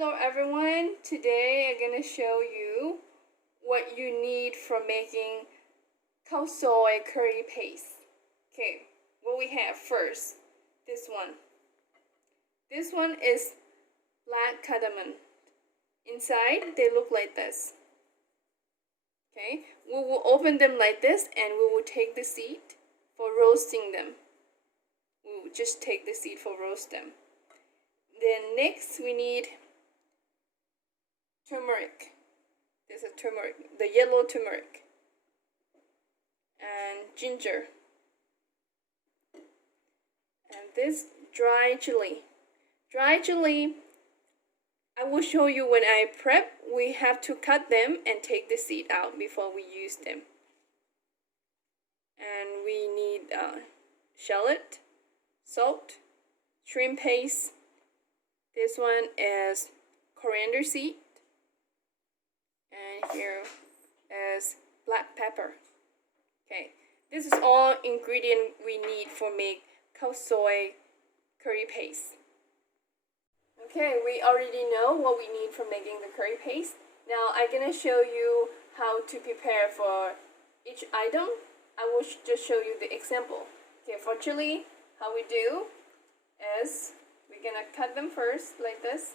Hello everyone, today I'm gonna show you what you need for making Khao Soi curry paste. Okay, what we have first, this one. This one is black cardamom. Inside, they look like this. Okay, we will open them like this and we will take the seed for roasting them. We will just take the seed for roast them. Then next we need turmeric. There's a turmeric, the yellow turmeric, and ginger, and this dry chili. Dry chili, I will show you when I prep. We have to cut them and take the seed out before we use them. And we need shallot, salt, shrimp paste. This one is coriander seed. And here is black pepper. Okay, this is all ingredient we need for make Khao Soi curry paste. Okay, we already know what we need for making the curry paste. Now I'm gonna show you how to prepare for each item. I will just show you the example. Okay, for chili, how we do is we're gonna cut them first like this.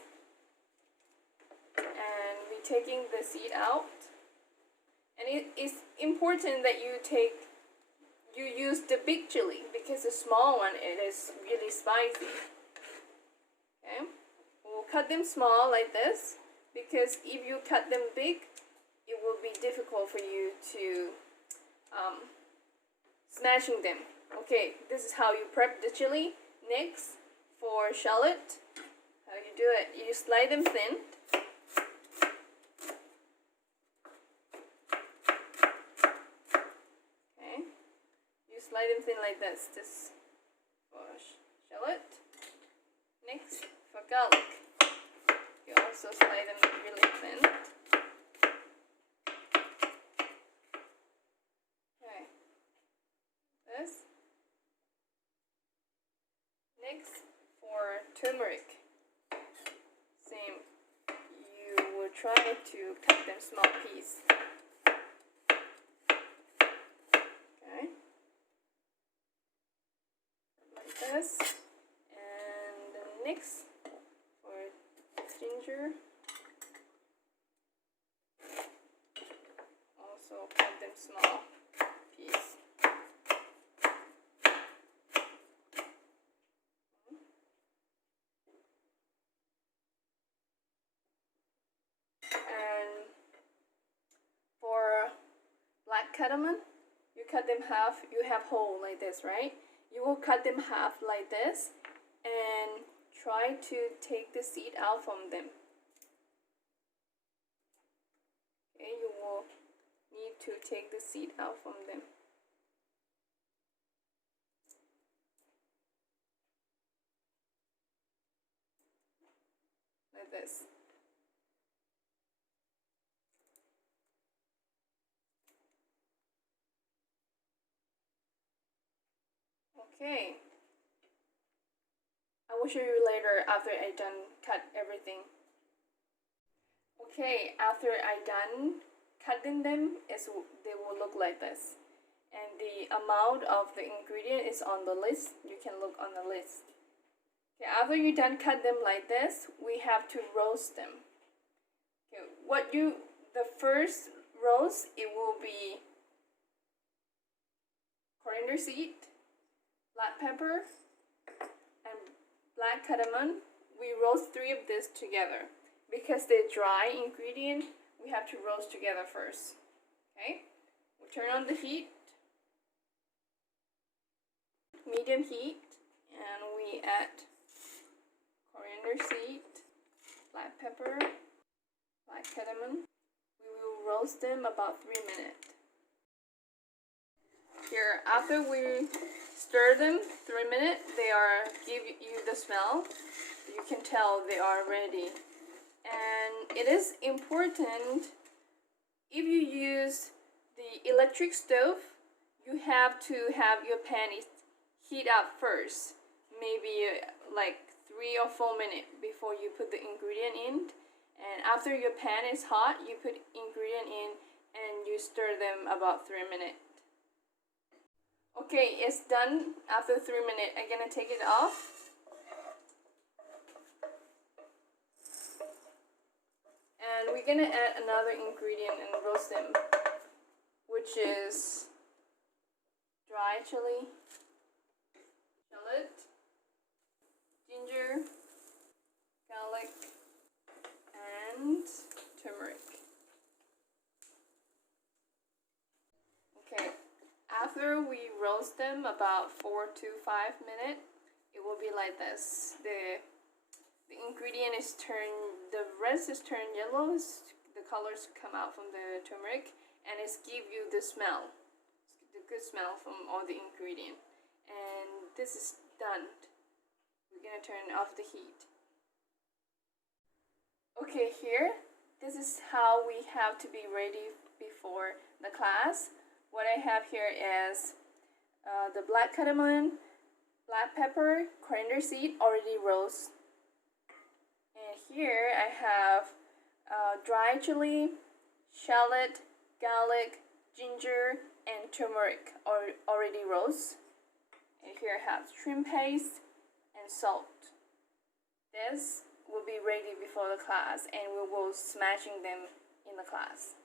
And we're taking the seed out, and it is important that you use the big chili, because the small one, it is really spicy. Okay, we'll cut them small like this, because if you cut them big, it will be difficult for you to smashing them. Okay, this is how you prep the chili. Next, for shallot, how you do it, you slide them thin. Slide them thin like this. This for shallot. Next, for garlic, you also slide them really thin. Okay. This. Next, for turmeric. Same. You will try to cut them small pieces. This, and the next for ginger, also cut them small piece. And for black cardamom, you cut them half. You have whole like this, right? You will cut them half like this and try to take the seed out from them. Okay, you will need to take the seed out from them. Like this. Okay, I will show you later after I done cut everything. Okay, after I done cutting them, they will look like this. And the amount of the ingredient is on the list. You can look on the list. Okay, after you done cut them like this, we have to roast them. Okay, the first roast, it will be coriander seed, black pepper, and black cardamom. We roast 3 of this together. Because they're dry ingredient, we have to roast together first. Okay? We'll turn on the heat. Medium heat. And we add coriander seed, black pepper, black cardamom. We will roast them about 3 minutes. Here, after we stir them 3 minutes, they are give you the smell. You can tell they are ready. And it is important, if you use the electric stove, you have to have your pan heat up first, maybe like 3 or 4 minutes before you put the ingredient in. And after your pan is hot, you put ingredient in and you stir them about 3 minutes. Okay, it's done after 3 minutes. I'm gonna take it off. And we're gonna add another ingredient and roast them, which is dry chili, shallot, ginger, garlic, and turmeric. Okay, after we roast them about 4 to 5 minutes, it will be like this. The ingredient is the rest is turned yellow, the colors come out from the turmeric, and it's give you the smell, the good smell from all the ingredient. And this is done. We're gonna turn off the heat. Okay, here, this is how we have to be ready before the class. What I have here is the black cardamom, black pepper, coriander seed, already roast. And here I have dry chili, shallot, garlic, ginger, and turmeric already roast. And here I have shrimp paste and salt. This will be ready before the class, and we will smashing them in the class.